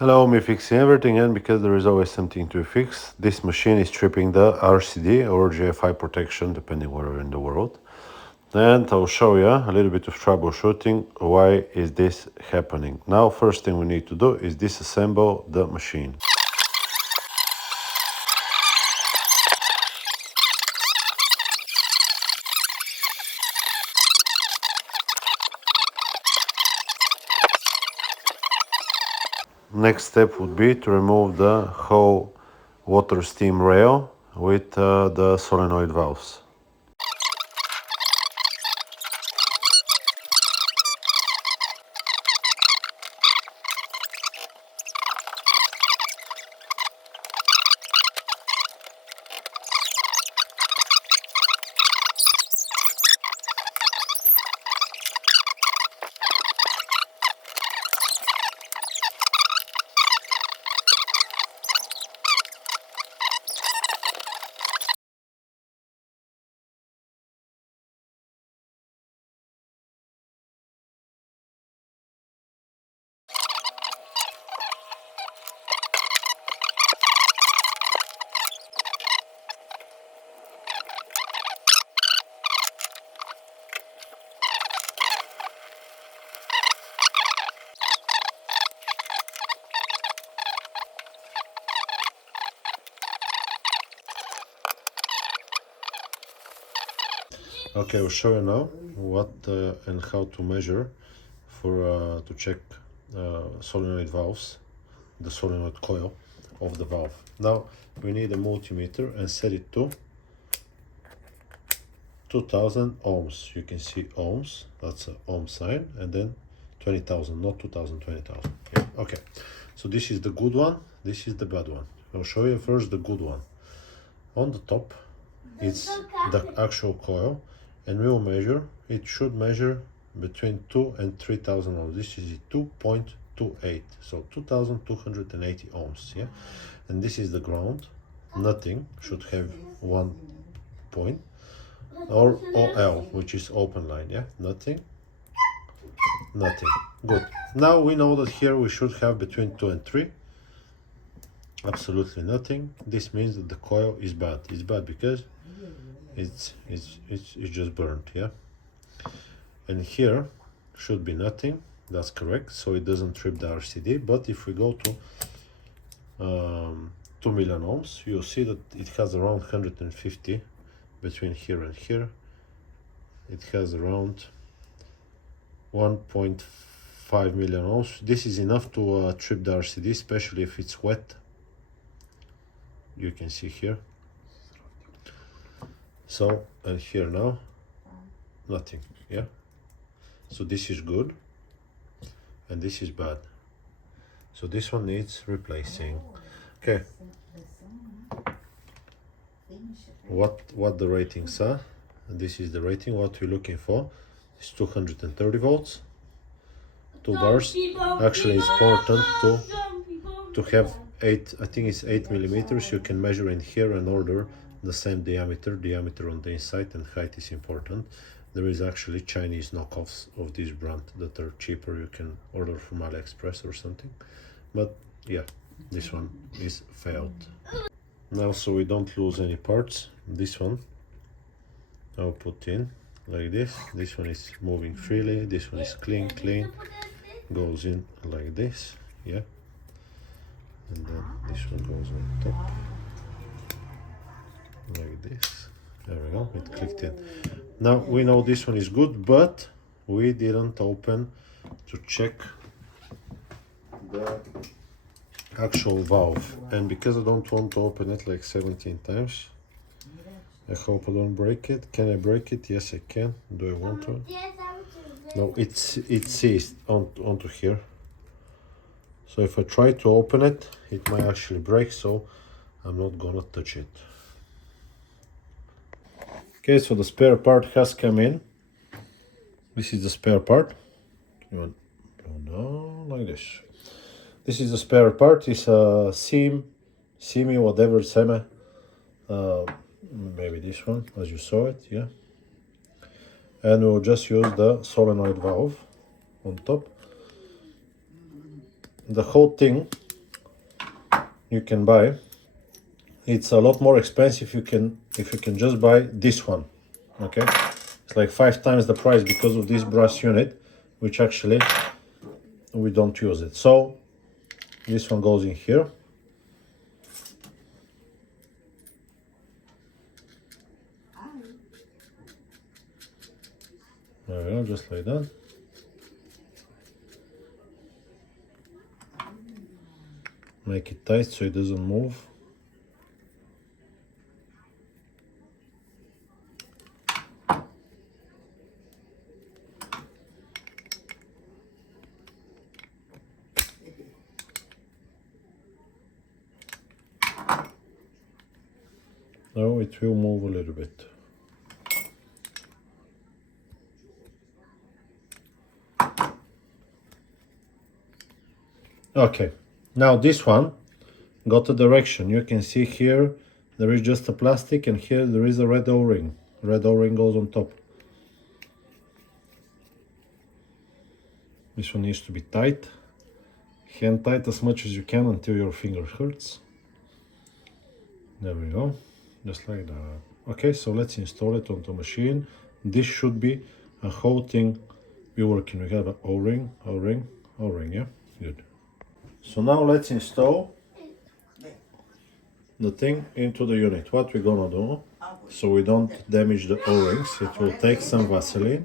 Hello, me fixing everything, and because there is always something to fix, this machine is tripping the RCD or GFI protection, depending where you're in the world. And I'll show you a little bit of troubleshooting. Why is this happening? Now, first thing we need to do is disassemble the machine. Next step would be to remove the whole water steam rail with the solenoid valves. Okay, I'll show you now what and how to measure for to check solenoid valves, the solenoid coil of the valve. Now we need a multimeter and set it to 2000 ohms. You can see ohms, that's an ohm sign, and then 20,000, not 2000, 20,000. Yeah, okay. So this is the good one, this is the bad one. I'll show you first the good one. On the top, it's the actual coil, and we will measure, it should measure between 2 and 3000 ohms. This is 2.28, so 2280 ohms, yeah. And this is the ground, nothing, should have 1 point, or OL, which is open line, yeah, nothing, nothing. Good. Now we know that here we should have between 2 and 3, absolutely nothing. This means that the coil is bad. It's bad because it's just burnt, yeah. And here should be nothing, that's correct, so it doesn't trip the RCD. But if we go to 2 million ohms, you'll see that it has around 150 between here and here. It has around 1.5 million ohms. This is enough to trip the RCD, especially if it's wet. You can see here. So, and here now, nothing, yeah. So this is good, and this is bad. So this one needs replacing. Okay. What the ratings are? And this is the rating. What we're looking for is 230 volts, 2 bars. Actually, it's important to have 8. I think it's 8 millimeters. You can measure in here and order the same diameter on the inside, and height is important. There is actually Chinese knockoffs of this brand that are cheaper. You can order from AliExpress or something, but yeah, this one is failed. Now, so we don't lose any parts, this one I'll put in like this. This one is moving freely, this one is clean, goes in like this, yeah, and then this one goes on top like this. There we go, it clicked in. Now we know this one is good, but we didn't open to check the actual valve, and because I don't want to open it like 17 times, I hope I don't break it. Can I break it? Yes, I can. Do I want to? No, it seized onto here. So if I try to open it, it might actually break, so I'm not gonna touch it. Okay, so the spare part has come in. This is the spare part. You want like this. This is the spare part. It's a semi, whatever, semi. Maybe this one, as you saw it, yeah. And we'll just use the solenoid valve on top. The whole thing you can buy, it's a lot more expensive if you can just buy this one. Okay, it's like 5 times the price because of this brass unit, which actually we don't use it. So this one goes in here. There we go, just like that. Make it tight so it doesn't move. Now it will move a little bit. Okay, now this one got a direction. You can see here there is just a plastic, and here there is a red O-ring. Red O-ring goes on top. This one needs to be tight. Hand tight as much as you can until your finger hurts. There we go, just like that. Okay, so let's install it onto the machine. This should be a whole thing be working. We have an O-ring, O-ring, O-ring, yeah? Good. So now let's install the thing into the unit. What we're gonna do, so we don't damage the O-rings, it will take some Vaseline.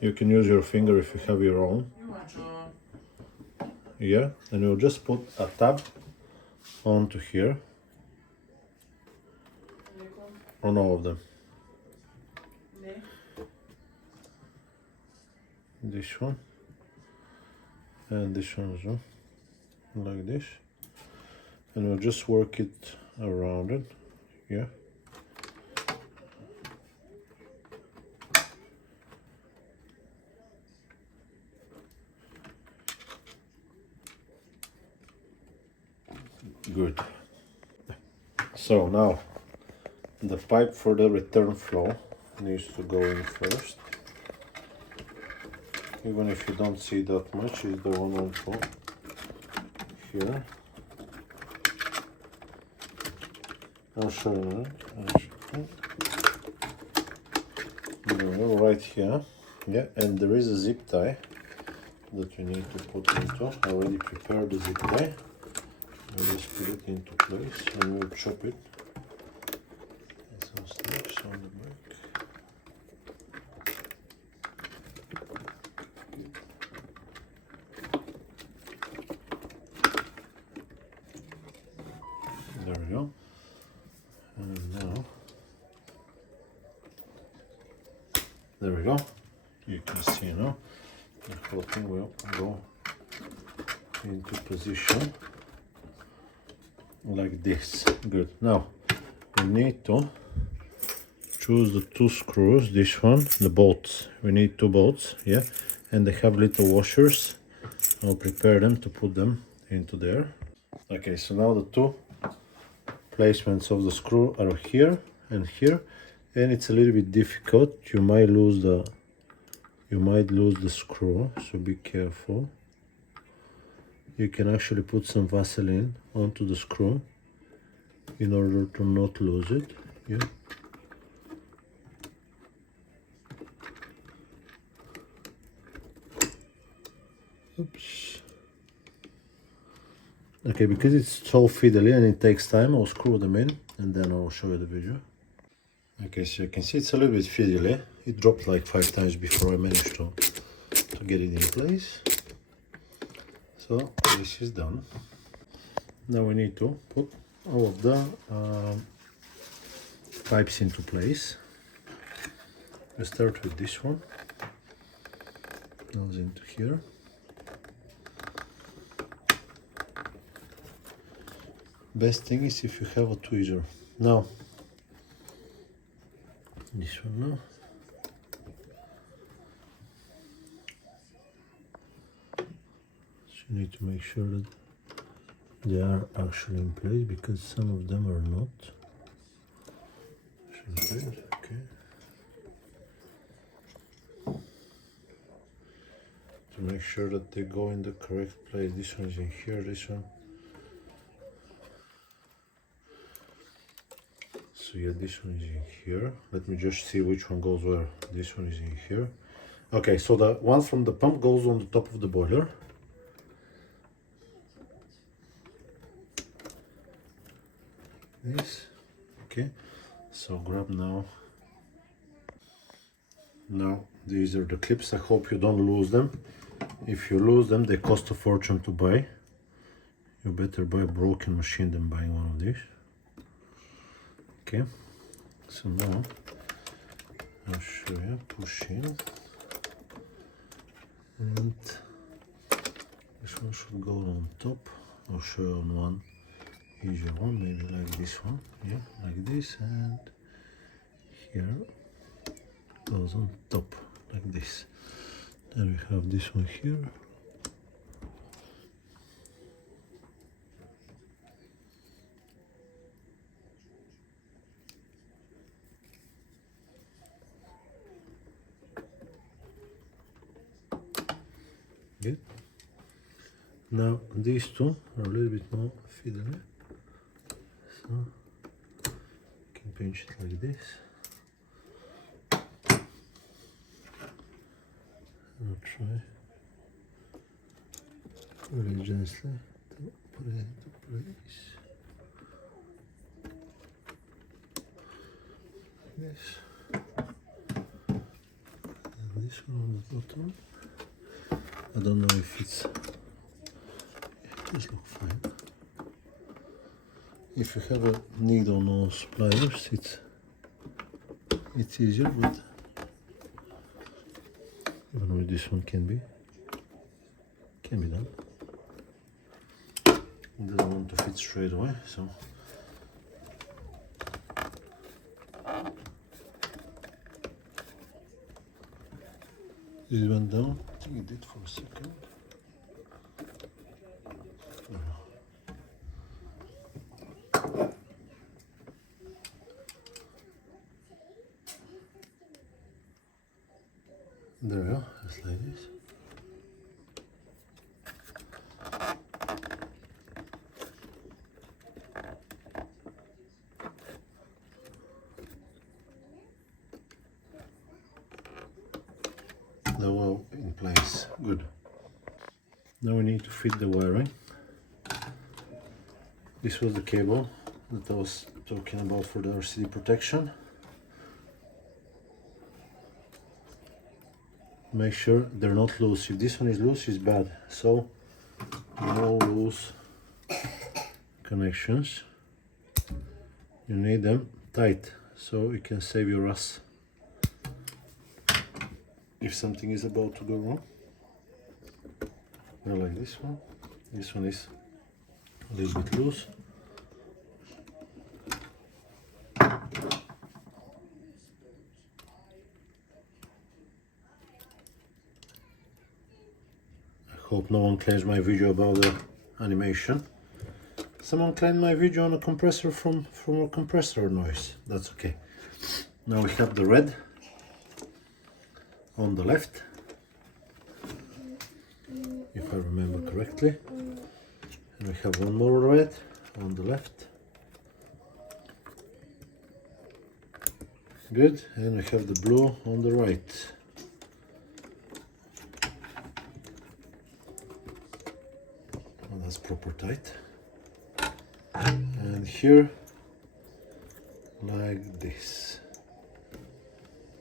You can use your finger if you have your own. Yeah, and we'll just put a tab onto here on all of them. This one and this one as well, like this, and we'll just work it around it. Yeah, good. So now the pipe for the return flow needs to go in first. Even if you don't see that much, is the one on top here. I'll show you that. Right here. Yeah, and there is a zip tie that you need to put into. I already prepared the zip tie. I'll just put it into place and we'll chop it. And some snaps on the back. There we go. And now, there we go. You can see now the whole thing will go into position like this. Good. Now we need to choose the 2 screws. This one, the bolts. We need 2 bolts. Yeah, and they have little washers. I'll prepare them to put them into there. Okay, so now the 2 placements of the screw are here and here, and it's a little bit difficult. You might lose the screw, so be careful. You can actually put some Vaseline onto the screw in order to not lose it. Yeah. Oops. Okay, because it's so fiddly and it takes time, I'll screw them in and then I'll show you the video. Okay, so you can see it's a little bit fiddly. It dropped like 5 times before I managed to get it in place. So this is done. Now we need to put all of the pipes into place. We start with this one. Goes into here. Best thing is if you have a tweezer. Now, this one now. So you need to make sure that they are actually in place, because some of them are not. Okay. To make sure that they go in the correct place. This one's in here, this one So yeah, this one is in here. Let me just see which one goes where. This one is in here. Okay, so the one from the pump goes on the top of the boiler. This. Okay, so grab now. Now these are the clips. I hope you don't lose them. If you lose them, they cost a fortune to buy. You better buy a broken machine than buying one of these. Okay, so now I'll show you. Push in, and this one should go on top. I'll show you on one easier one, maybe like this one. Yeah, like this, and here goes on top like this. Then we have this one here. Good. Now these two are a little bit more fiddly, so you can pinch it like this. I'll try really gently to put it into place. This. And this one on the bottom. I don't know if it's... It does look fine. If you have a needle nose pliers, it's easier, but even with this one can be done. It doesn't want to fit straight away, so this went down. I think it did for a second. There we go, just like this. They're well in place, good. Now we need to fit the wiring. This was the cable that I was talking about for the RCD protection. Make sure they're not loose. If this one is loose, it's bad. So no loose connections. You need them tight so you can save your ass if something is about to go wrong. Not like this one. This one is a little bit loose. Hope no one claims my video about the animation. Someone claimed my video on a compressor from a compressor noise. That's okay. Now we have the red on the left, if I remember correctly. And we have one more red on the left. Good. And we have the blue on the right. That's proper tight. And here like this.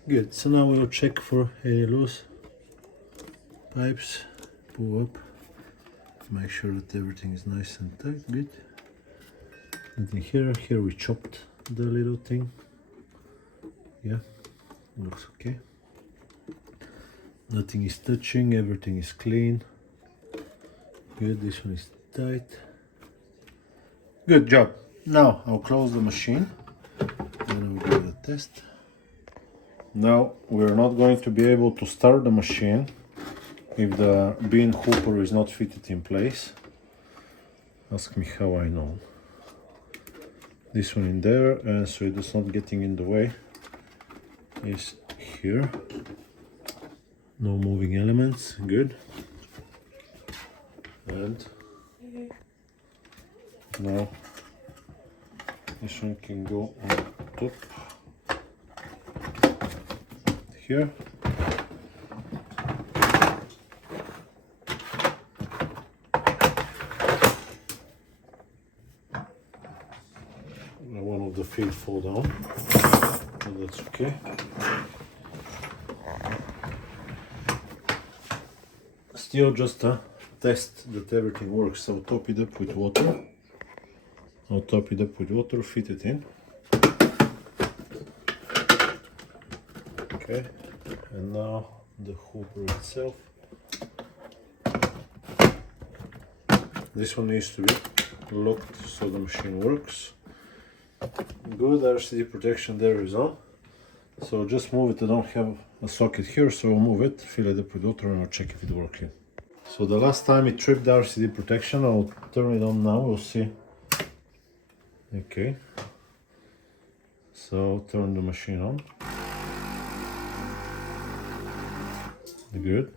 Good. So now we'll check for any loose pipes. Pull up, make sure that everything is nice and tight. Good. Nothing here. Here we chopped the little thing. Yeah, looks okay. Nothing is touching, everything is clean. Good, this one is tight. Good job. Now I'll close the machine and we'll do the test. Now we're not going to be able to start the machine if the bean hooper is not fitted in place. Ask me how I know. This one in there, and so it is not getting in the way, is here. No moving elements, good. And now this one can go on top here. One of the feet fall down, but that's okay. Still just test that everything works. So top it up with water. I'll top it up with water, fit it in. Okay, and now the hooper itself. This one needs to be locked so the machine works. Good, RCD protection there is on. So just move it. I don't have a socket here, so I'll move it, fill it up with water, and I'll check if it's working. So the last time it tripped the RCD protection, I'll turn it on now, we'll see. Okay. So turn the machine on. Good.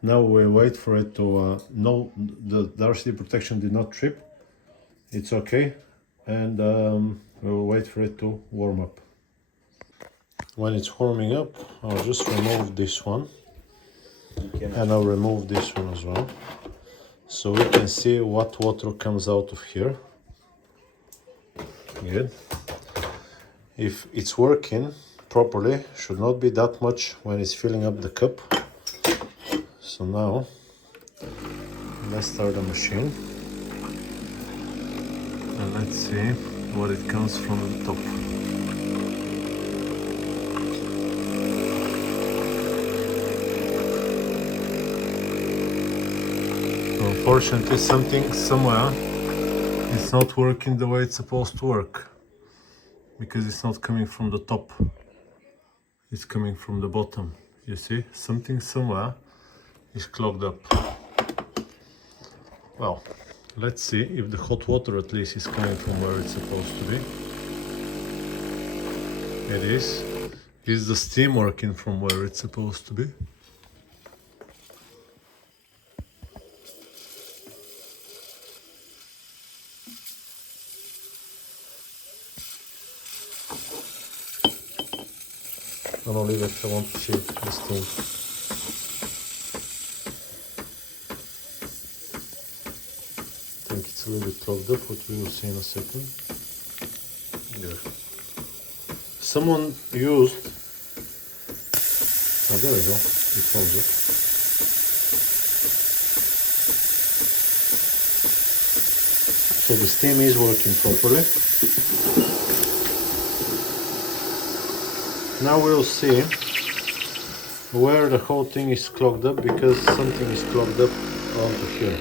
Now we wait for it to, no, the RCD protection did not trip. It's okay. And we'll wait for it to warm up. When it's warming up, I'll just remove this one. And I'll remove this one as well. So we can see what water comes out of here. Good. If it's working properly, should not be that much when it's filling up the cup. So now, let's start the machine. And let's see what it comes from the top. Unfortunately, something somewhere is not working the way it's supposed to work, because it's not coming from the top, it's coming from the bottom. You see, something somewhere is clogged up. Well, let's see if the hot water at least is coming from where it's supposed to be. It is. Is the steam working from where it's supposed to be? I'm gonna leave it, I want to see the steam. I think it's a little bit clogged up, what we will see in a second. Yeah. Someone used, oh there we go, it comes up. So the steam is working properly. Now we'll see where the whole thing is clogged up, because something is clogged up onto here.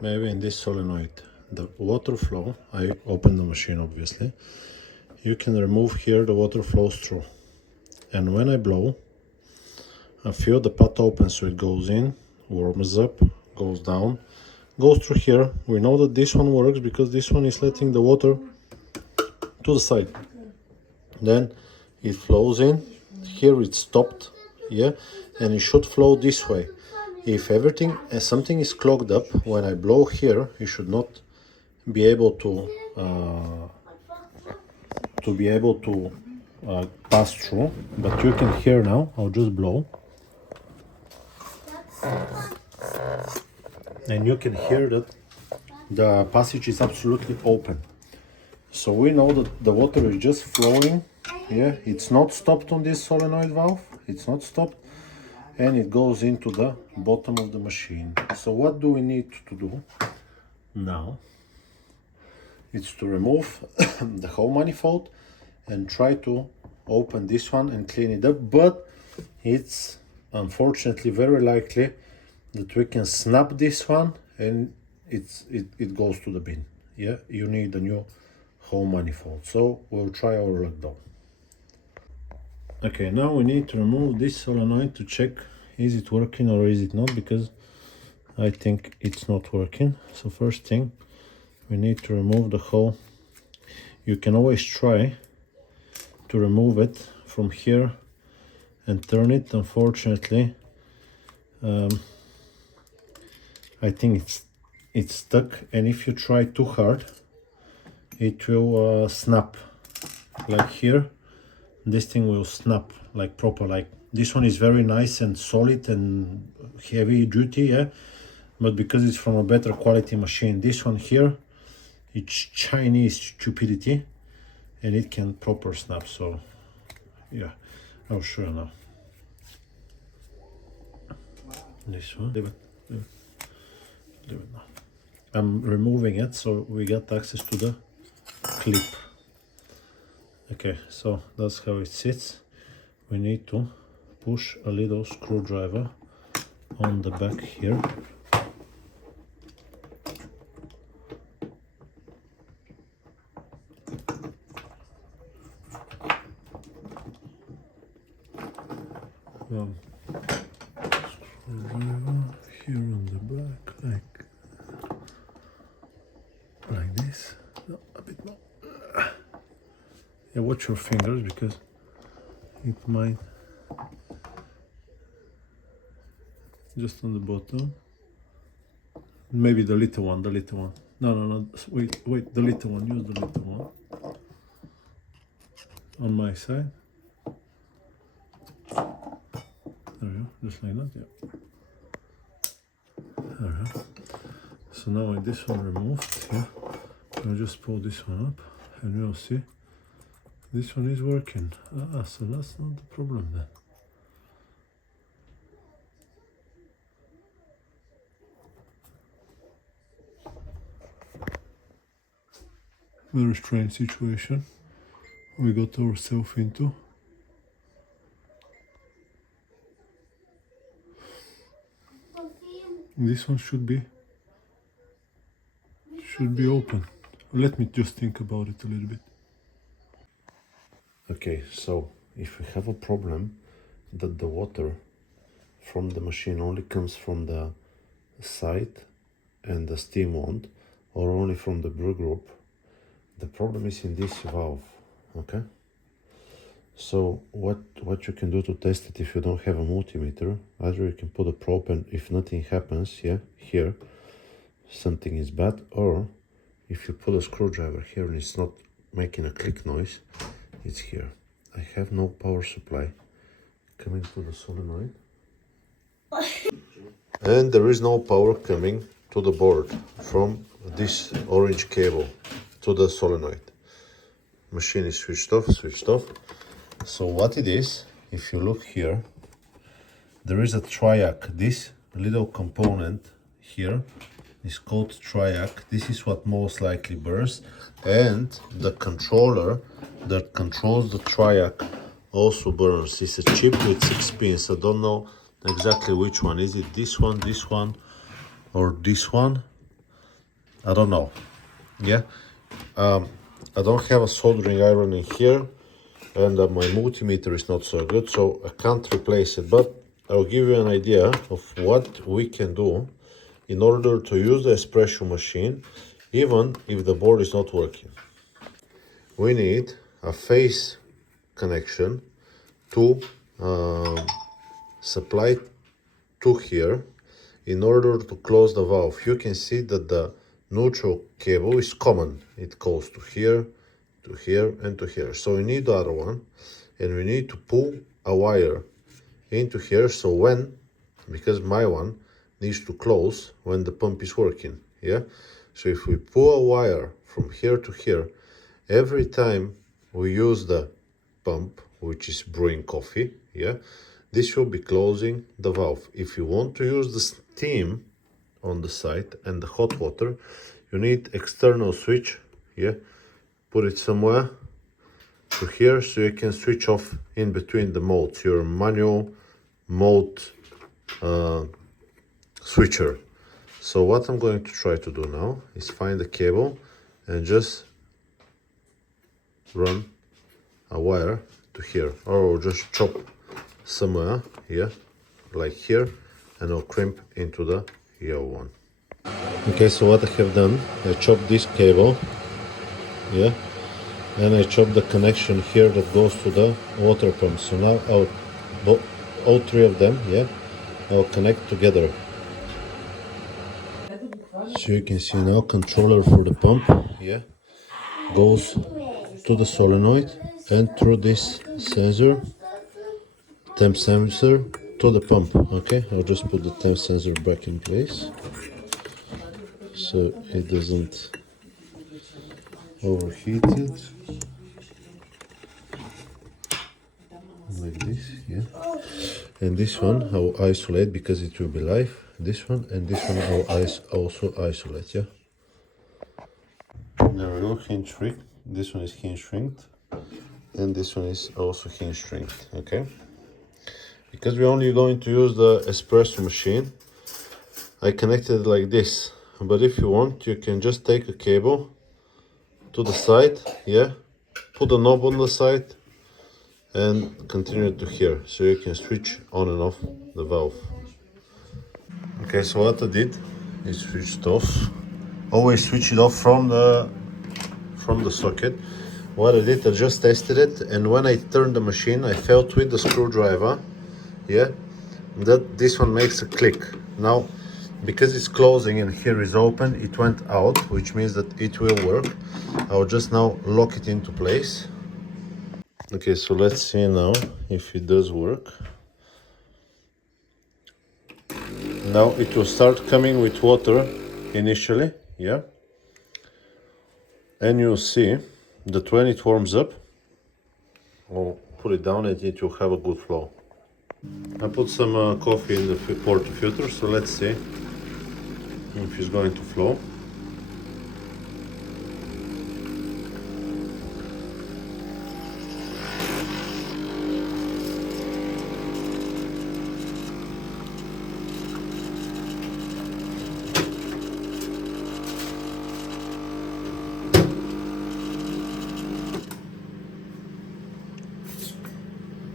Maybe in this solenoid. The water flow, I opened the machine obviously. You can remove here, the water flows through. And when I blow, I feel the pot open, so it goes in, warms up, goes down, goes through here. We know that this one works because this one is letting the water to the side. Then it flows in, here it's stopped, yeah, and it should flow this way. If something is clogged up, when I blow here, you should not be able to pass through, but you can hear now. I'll just blow, and you can hear that the passage is absolutely open. So we know that the water is just flowing. Yeah, it's not stopped on this solenoid valve. It's not stopped, and it goes into the bottom of the machine. So what do we need to do now? It's to remove the whole manifold and try to open this one and clean it up. But it's unfortunately very likely that we can snap this one and it goes to the bin. Yeah, you need a new whole manifold. So we'll try our luck though. Okay, now we need to remove this solenoid to check is it working or is it not, because I think it's not working. So first thing, we need to remove the whole. You can always try to remove it from here and turn it. Unfortunately, I think it's stuck, and if you try too hard, it will snap like here. This thing will snap like proper, like this one is very nice and solid and heavy duty, yeah, but because it's from a better quality machine, this one here, it's Chinese stupidity and it can proper snap. So yeah, I'll show you now. This one, leave it now. I'm removing it so we get access to the clip. Okay, so that's how it sits. We need to push a little screwdriver on the back here. Screwdriver here on the back, like this. No, a bit more. Yeah, watch your fingers because it might just on the bottom. Maybe the little one. No. Wait, the little one. Use the little one. On my side. There we go, just like that, yeah. There we go. So now with this one removed, yeah, I'll just pull this one up and we'll see. This one is working. So that's not the problem then. Very strange situation we got ourselves into. This one should be open. Let me just think about it a little bit. Okay, so if we have a problem that the water from the machine only comes from the side and the steam wand, or only from the brew group, the problem is in this valve. Okay, so what you can do to test it if you don't have a multimeter, either you can put a probe and if nothing happens, yeah, here something is bad, or if you put a screwdriver here and it's not making a click noise, it's here. I have no power supply coming to the solenoid and there is no power coming to the board from this orange cable to the solenoid. Machine is switched off. So what it is, if you look here, there is a triac. This little component here is called triac. This is what most likely bursts, and the controller that controls the triac also burns. It's a chip with 6 pins. I don't know exactly which one. Is it this one, or this one? I don't know. Yeah. I don't have a soldering iron in here, and my multimeter is not so good, so I can't replace it, but I'll give you an idea of what we can do in order to use the espresso machine even if the board is not working. We need a phase connection to supply to here in order to close the valve. You can see that the neutral cable is common. It goes to here, and to here. So we need the other one, and we need to pull a wire into here. So because my one needs to close when the pump is working, yeah. So if we pull a wire from here to here, every time we use the pump, which is brewing coffee, yeah, this will be closing the valve. If you want to use the steam on the side and the hot water, you need external switch, yeah. Put it somewhere to here so you can switch off in between the modes, your manual mode switcher. So what I'm going to try to do now is find the cable and just run a wire to here, or I'll just chop somewhere here, like here, and I'll crimp into the yellow one. Okay, so what I have done, I chopped this cable, yeah, and I chopped the connection here that goes to the water pump. So now all three of them, yeah, I'll connect together. So you can see now controller for the pump, yeah, goes to the solenoid and through this sensor, temp sensor, to the pump. Okay, I'll just put the temp sensor back in place so it doesn't overheat it. Like this, yeah. And this one I'll isolate because it will be live. This one and this one I'll also isolate, yeah. There we go, hinge ring. This one is hinge ringed, and this one is also hinge ringed. Okay. Because we're only going to use the espresso machine, I connected it like this. But if you want, you can just take a cable to the side, yeah. Put the knob on the side and continue to here, so you can switch on and off the valve. Okay, so what I did is switched off. Always switch it off from the socket. What I did, I just tested it, and when I turned the machine, I felt with the screwdriver, yeah, that this one makes a click. Now, because it's closing and here is open, it went out, which means that it will work. I'll just now lock it into place. Okay, so let's see now if it does work. Now it will start coming with water initially, yeah. And you'll see that when it warms up, I'll put it down and it will have a good flow. I put some coffee in the portafilter, so let's see if it's going to flow.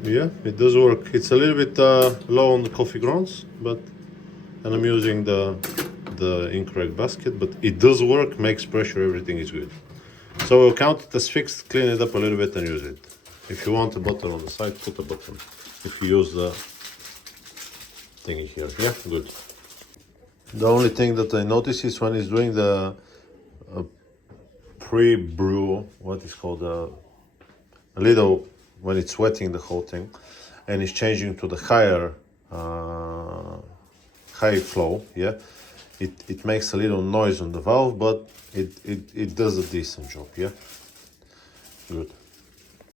Yeah, it does work. It's a little bit low on the coffee grounds, and I'm using the incorrect basket, but it does work, makes pressure, everything is good. So we'll count it as fixed, clean it up a little bit and use it. If you want a button on the side, put a button. If you use the thingy here, yeah, good. The only thing that I notice is when it's doing the pre-brew, what is called a little, when it's wetting the whole thing and it's changing to the higher high flow, yeah, it makes a little noise on the valve, but it does a decent job, yeah, good.